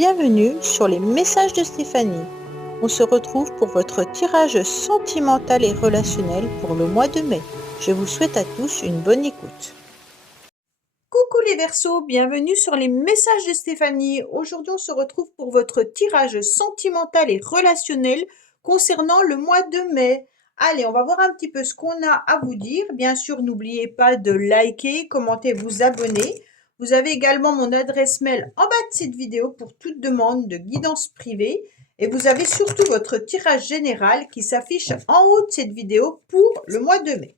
Bienvenue sur les messages de Stéphanie. On se retrouve pour votre tirage sentimental et relationnel pour le mois de mai. Je vous souhaite à tous une bonne écoute. Coucou les Verseaux, bienvenue sur les messages de Stéphanie. Aujourd'hui, on se retrouve pour votre tirage sentimental et relationnel concernant le mois de mai. Allez, on va voir un petit peu ce qu'on a à vous dire. Bien sûr, n'oubliez pas de liker, commenter, vous abonner. Vous avez également mon adresse mail en bas de cette vidéo pour toute demande de guidance privée. Et vous avez surtout votre tirage général qui s'affiche en haut de cette vidéo pour le mois de mai.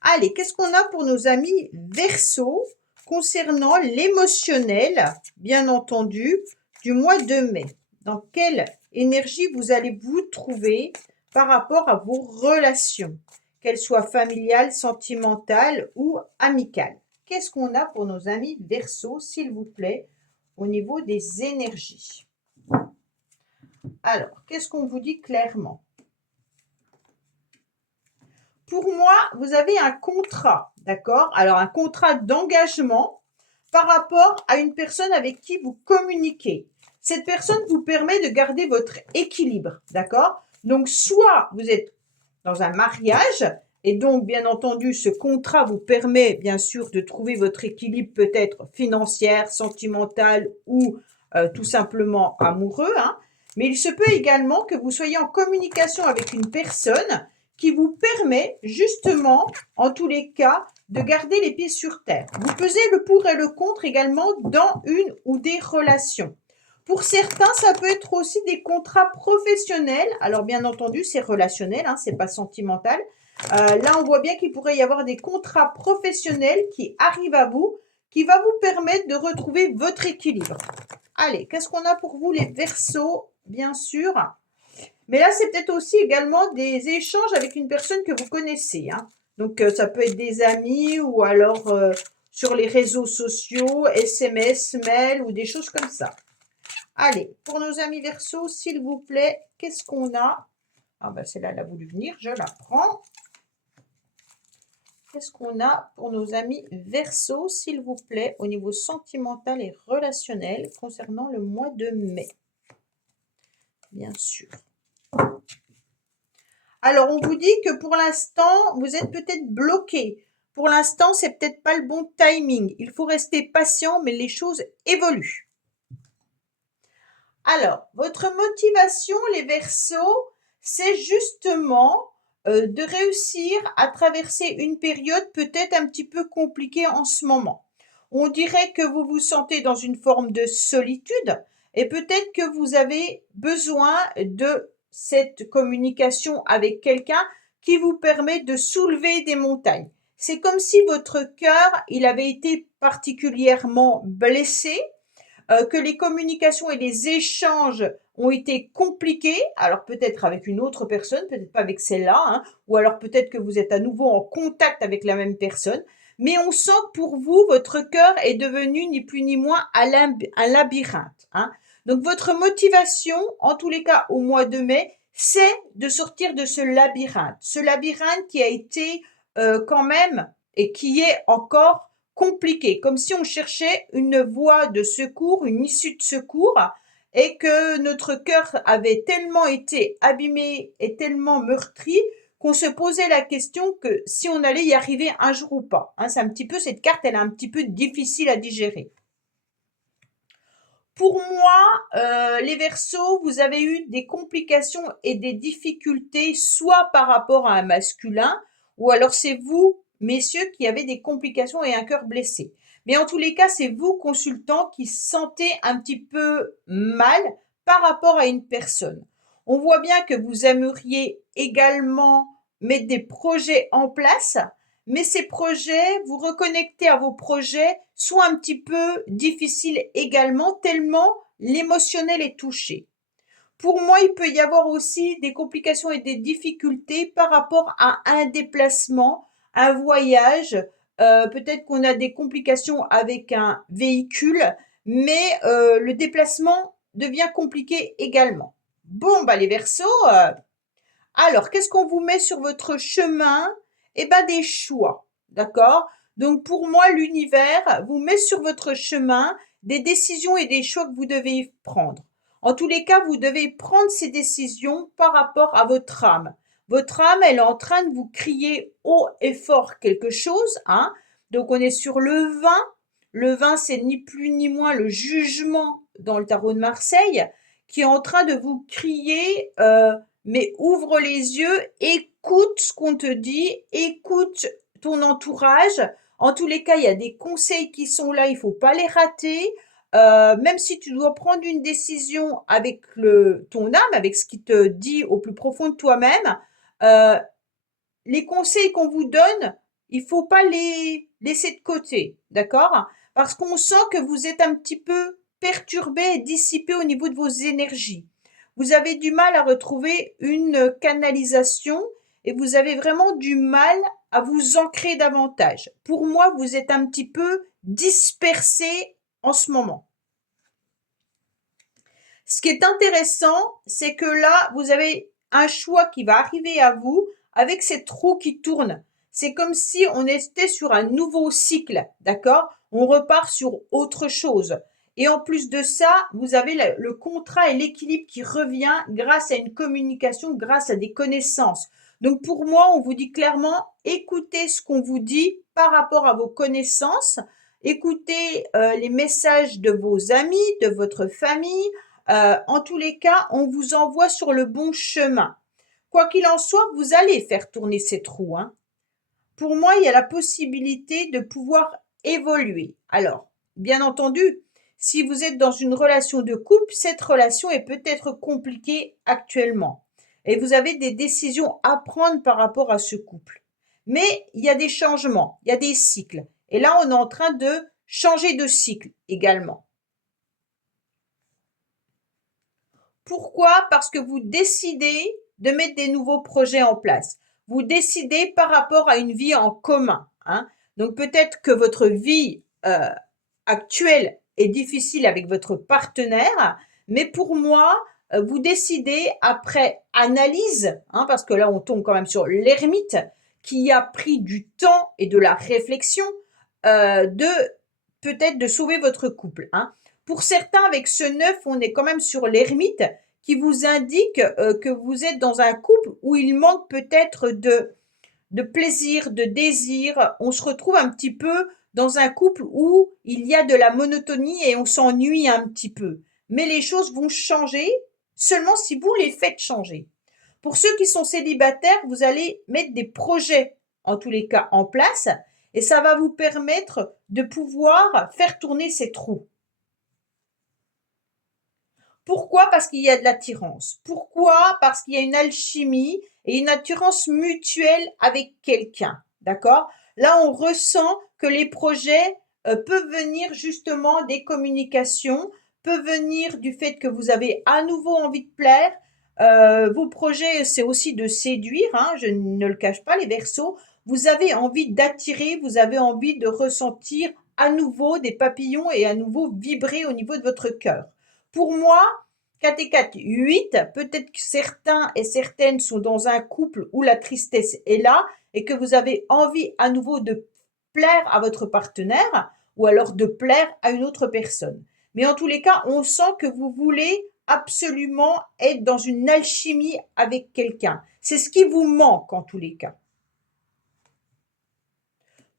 Allez, qu'est-ce qu'on a pour nos amis Verseaux concernant l'émotionnel, bien entendu, du mois de mai? Dans quelle énergie vous allez vous trouver par rapport à vos relations, qu'elles soient familiales, sentimentales ou amicales? Qu'est-ce qu'on a pour nos amis Verseaux, s'il vous plaît, au niveau des énergies? Alors, qu'est-ce qu'on vous dit clairement? Pour moi, vous avez un contrat, d'accord? Alors, un contrat d'engagement par rapport à une personne avec qui vous communiquez. Cette personne vous permet de garder votre équilibre, d'accord? Donc, soit vous êtes dans un mariage et donc, bien entendu, ce contrat vous permet, bien sûr, de trouver votre équilibre peut-être financier, sentimental ou tout simplement amoureux, hein. Mais il se peut également que vous soyez en communication avec une personne qui vous permet justement, en tous les cas, de garder les pieds sur terre. Vous pesez le pour et le contre également dans une ou des relations. Pour certains, ça peut être aussi des contrats professionnels. Alors, bien entendu, c'est relationnel, hein, c'est pas sentimental. Là, on voit bien qu'il pourrait y avoir des contrats professionnels qui arrivent à vous, qui va vous permettre de retrouver votre équilibre. Allez, qu'est-ce qu'on a pour vous les Verseaux, bien sûr? Mais là, c'est peut-être aussi également des échanges avec une personne que vous connaissez, hein. Donc, ça peut être des amis ou alors sur les réseaux sociaux, SMS, mail ou des choses comme ça. Allez, pour nos amis Verseaux, s'il vous plaît, qu'est-ce qu'on a? Ah ben, celle-là, elle a voulu venir, je la prends. Qu'est-ce qu'on a pour nos amis Verseaux, s'il vous plaît, au niveau sentimental et relationnel concernant le mois de mai? Bien sûr. Alors, on vous dit que pour l'instant, vous êtes peut-être bloqué. Pour l'instant, c'est peut-être pas le bon timing. Il faut rester patient, mais les choses évoluent. Alors, votre motivation, les Verseaux, c'est justement de réussir à traverser une période peut-être un petit peu compliquée en ce moment. On dirait que vous vous sentez dans une forme de solitude et peut-être que vous avez besoin de cette communication avec quelqu'un qui vous permet de soulever des montagnes. C'est comme si votre cœur, il avait été particulièrement blessé, que les communications et les échanges ont été compliqués, alors peut-être avec une autre personne, peut-être pas avec celle-là, hein, ou alors peut-être que vous êtes à nouveau en contact avec la même personne, mais on sent que pour vous, votre cœur est devenu ni plus ni moins un labyrinthe, hein. Donc votre motivation, en tous les cas au mois de mai, c'est de sortir de ce labyrinthe qui a été quand même et qui est encore compliqué, comme si on cherchait une voie de secours, une issue de secours, et que notre cœur avait tellement été abîmé et tellement meurtri qu'on se posait la question que si on allait y arriver un jour ou pas, hein. C'est un petit peu, cette carte, elle est un petit peu difficile à digérer. Pour moi, les Verseaux, vous avez eu des complications et des difficultés, soit par rapport à un masculin, ou alors c'est vous, messieurs, qui avez des complications et un cœur blessé. Mais en tous les cas, c'est vous, consultants, qui sentez un petit peu mal par rapport à une personne. On voit bien que vous aimeriez également mettre des projets en place, mais ces projets, vous reconnecter à vos projets, sont un petit peu difficiles également, tellement l'émotionnel est touché. Pour moi, il peut y avoir aussi des complications et des difficultés par rapport à un déplacement, un voyage. Peut-être qu'on a des complications avec un véhicule, mais le déplacement devient compliqué également. Bon, bah les Verseaux, alors, qu'est-ce qu'on vous met sur votre chemin? Eh ben, des choix, d'accord? Donc, pour moi, l'univers vous met sur votre chemin des décisions et des choix que vous devez prendre. En tous les cas, vous devez prendre ces décisions par rapport à votre âme. Votre âme, elle est en train de vous crier haut et fort quelque chose, hein. Donc, on est sur le 20. Le 20, c'est ni plus ni moins le jugement dans le tarot de Marseille, qui est en train de vous crier, mais ouvre les yeux, écoute ce qu'on te dit, écoute ton entourage. En tous les cas, il y a des conseils qui sont là, il faut pas les rater. Même si tu dois prendre une décision avec ton âme, avec ce qui te dit au plus profond de toi-même, euh, les conseils qu'on vous donne, il faut pas les laisser de côté, d'accord? Parce qu'on sent que vous êtes un petit peu perturbé et dissipé au niveau de vos énergies. Vous avez du mal à retrouver une canalisation et vous avez vraiment du mal à vous ancrer davantage. Pour moi, vous êtes un petit peu dispersé en ce moment. Ce qui est intéressant, c'est que là, vous avez un choix qui va arriver à vous avec cette roue qui tourne. C'est comme si on était sur un nouveau cycle, d'accord? On repart sur autre chose. Et en plus de ça, vous avez le contrat et l'équilibre qui revient grâce à une communication, grâce à des connaissances. Donc pour moi, on vous dit clairement, écoutez ce qu'on vous dit par rapport à vos connaissances, écoutez les messages de vos amis, de votre famille. En tous les cas, on vous envoie sur le bon chemin. Quoi qu'il en soit, vous allez faire tourner cette roue, hein. Pour moi, il y a la possibilité de pouvoir évoluer. Alors, bien entendu, si vous êtes dans une relation de couple, cette relation est peut-être compliquée actuellement. Et vous avez des décisions à prendre par rapport à ce couple. Mais il y a des changements, il y a des cycles. Et là, on est en train de changer de cycle également. Pourquoi? Parce que vous décidez de mettre des nouveaux projets en place. Vous décidez par rapport à une vie en commun, hein. Donc peut-être que votre vie actuelle est difficile avec votre partenaire, mais pour moi, vous décidez après analyse, hein, parce que là on tombe quand même sur l'ermite qui a pris du temps et de la réflexion, de peut-être de sauver votre couple, hein. Pour certains, avec ce 9, on est quand même sur l'ermite qui vous indique que vous êtes dans un couple où il manque peut-être de plaisir, de désir. On se retrouve un petit peu dans un couple où il y a de la monotonie et on s'ennuie un petit peu. Mais les choses vont changer seulement si vous les faites changer. Pour ceux qui sont célibataires, vous allez mettre des projets, en tous les cas, en place et ça va vous permettre de pouvoir faire tourner ces trous. Pourquoi? Parce qu'il y a de l'attirance. Pourquoi? Parce qu'il y a une alchimie et une attirance mutuelle avec quelqu'un. D'accord? Là, on ressent que les projets peuvent venir justement des communications, peuvent venir du fait que vous avez à nouveau envie de plaire. Vos projets, c'est aussi de séduire, hein, je ne le cache pas, les Verseaux. Vous avez envie d'attirer, vous avez envie de ressentir à nouveau des papillons et à nouveau vibrer au niveau de votre cœur. Pour moi, 4 et 4, 8, peut-être que certains et certaines sont dans un couple où la tristesse est là et que vous avez envie à nouveau de plaire à votre partenaire ou alors de plaire à une autre personne. Mais en tous les cas, on sent que vous voulez absolument être dans une alchimie avec quelqu'un. C'est ce qui vous manque en tous les cas.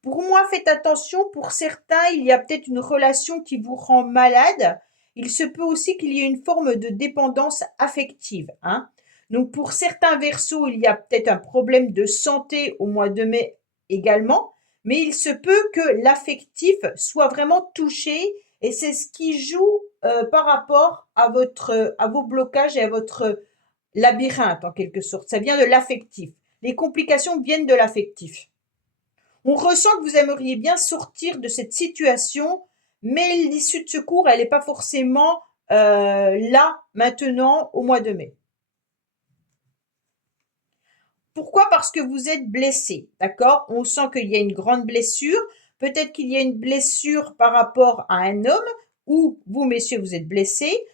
Pour moi, faites attention, pour certains, il y a peut-être une relation qui vous rend malade. Il se peut aussi qu'il y ait une forme de dépendance affective, hein. Donc pour certains Verseaux, il y a peut-être un problème de santé au mois de mai également, mais il se peut que l'affectif soit vraiment touché et c'est ce qui joue par rapport à vos blocages et à votre labyrinthe en quelque sorte. Ça vient de l'affectif. Les complications viennent de l'affectif. On ressent que vous aimeriez bien sortir de cette situation, mais l'issue de secours, elle n'est pas forcément là, maintenant, au mois de mai. Pourquoi? Parce que vous êtes blessé, d'accord? On sent qu'il y a une grande blessure. Peut-être qu'il y a une blessure par rapport à un homme, ou vous, messieurs, vous êtes blessés.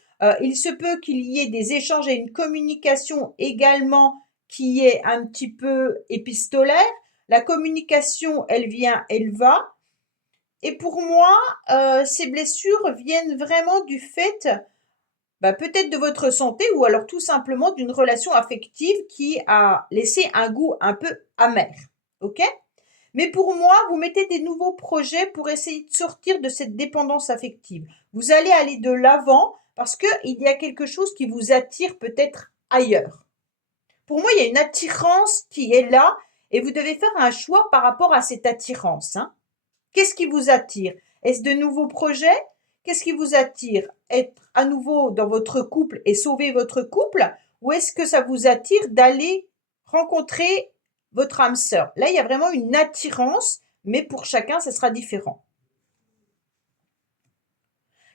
Il se peut qu'il y ait des échanges et une communication également qui est un petit peu épistolaire. La communication, elle vient, elle va. Et pour moi, ces blessures viennent vraiment du fait, peut-être de votre santé ou alors tout simplement d'une relation affective qui a laissé un goût un peu amer. OK? Mais pour moi, vous mettez des nouveaux projets pour essayer de sortir de cette dépendance affective. Vous allez aller de l'avant parce qu'il y a quelque chose qui vous attire peut-être ailleurs. Pour moi, il y a une attirance qui est là et vous devez faire un choix par rapport à cette attirance, hein. Qu'est-ce qui vous attire? Est-ce de nouveaux projets? Qu'est-ce qui vous attire? Être à nouveau dans votre couple et sauver votre couple? Ou est-ce que ça vous attire d'aller rencontrer votre âme sœur? Là, il y a vraiment une attirance, mais pour chacun, ça sera différent.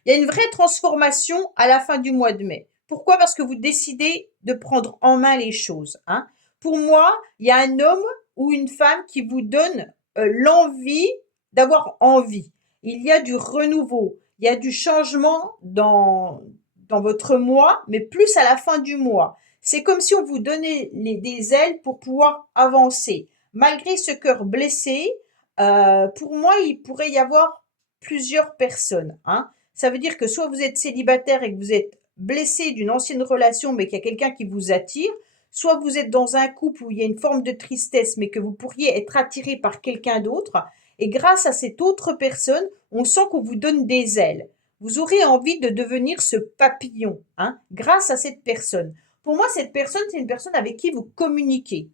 Il y a une vraie transformation à la fin du mois de mai. Pourquoi? Parce que vous décidez de prendre en main les choses, hein. Pour moi, il y a un homme ou une femme qui vous donne l'envie d'avoir envie. Il y a du renouveau, il y a du changement dans votre mois, mais plus à la fin du mois. C'est comme si on vous donnait des ailes pour pouvoir avancer. Malgré ce cœur blessé, pour moi, il pourrait y avoir plusieurs personnes, hein. Ça veut dire que soit vous êtes célibataire et que vous êtes blessé d'une ancienne relation, mais qu'il y a quelqu'un qui vous attire, soit vous êtes dans un couple où il y a une forme de tristesse, mais que vous pourriez être attiré par quelqu'un d'autre. Et grâce à cette autre personne, on sent qu'on vous donne des ailes. Vous aurez envie de devenir ce papillon, hein, grâce à cette personne. Pour moi, cette personne, c'est une personne avec qui vous communiquez.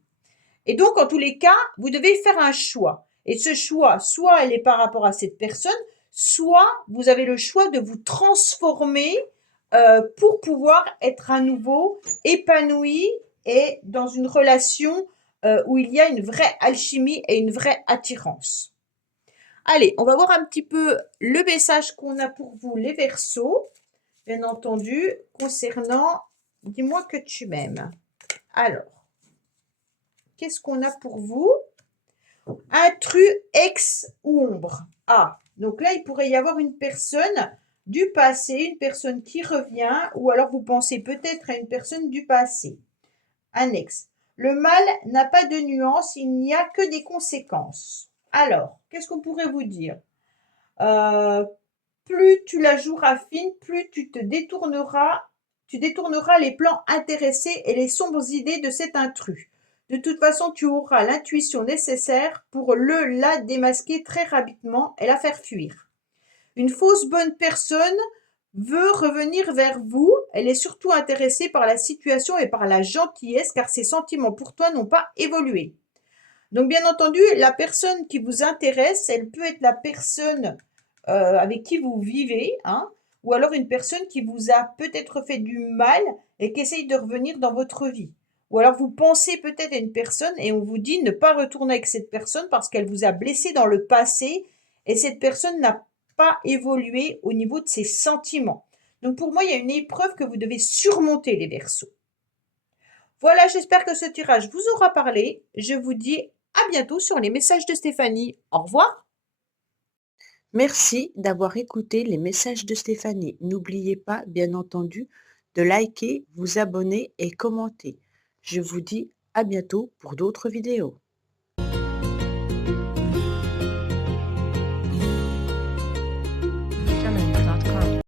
Et donc, en tous les cas, vous devez faire un choix. Et ce choix, soit elle est par rapport à cette personne, soit vous avez le choix de vous transformer pour pouvoir être à nouveau épanoui et dans une relation où il y a une vraie alchimie et une vraie attirance. Allez, on va voir un petit peu le message qu'on a pour vous, les Verseaux, bien entendu, concernant « Dis-moi que tu m'aimes ». Alors, qu'est-ce qu'on a pour vous? Intrus, ex ou ombre. Ah, donc là, il pourrait y avoir une personne du passé, une personne qui revient, ou alors vous pensez peut-être à une personne du passé. Un ex. Le mal n'a pas de nuance, il n'y a que des conséquences. Alors, qu'est-ce qu'on pourrait vous dire? Plus tu la joueras fine, plus tu détourneras les plans intéressés et les sombres idées de cet intrus. De toute façon, tu auras l'intuition nécessaire pour la démasquer très rapidement et la faire fuir. Une fausse bonne personne veut revenir vers vous. Elle est surtout intéressée par la situation et par la gentillesse car ses sentiments pour toi n'ont pas évolué. Donc, bien entendu, la personne qui vous intéresse, elle peut être la personne avec qui vous vivez, hein, ou alors une personne qui vous a peut-être fait du mal et qui essaye de revenir dans votre vie. Ou alors vous pensez peut-être à une personne et on vous dit ne pas retourner avec cette personne parce qu'elle vous a blessé dans le passé et cette personne n'a pas évolué au niveau de ses sentiments. Donc pour moi, il y a une épreuve que vous devez surmonter, les Verseaux. Voilà, j'espère que ce tirage vous aura parlé. Je vous dis à bientôt sur les messages de Stéphanie. Au revoir. Merci d'avoir écouté les messages de Stéphanie. N'oubliez pas, bien entendu, de liker, vous abonner et commenter. Je vous dis à bientôt pour d'autres vidéos.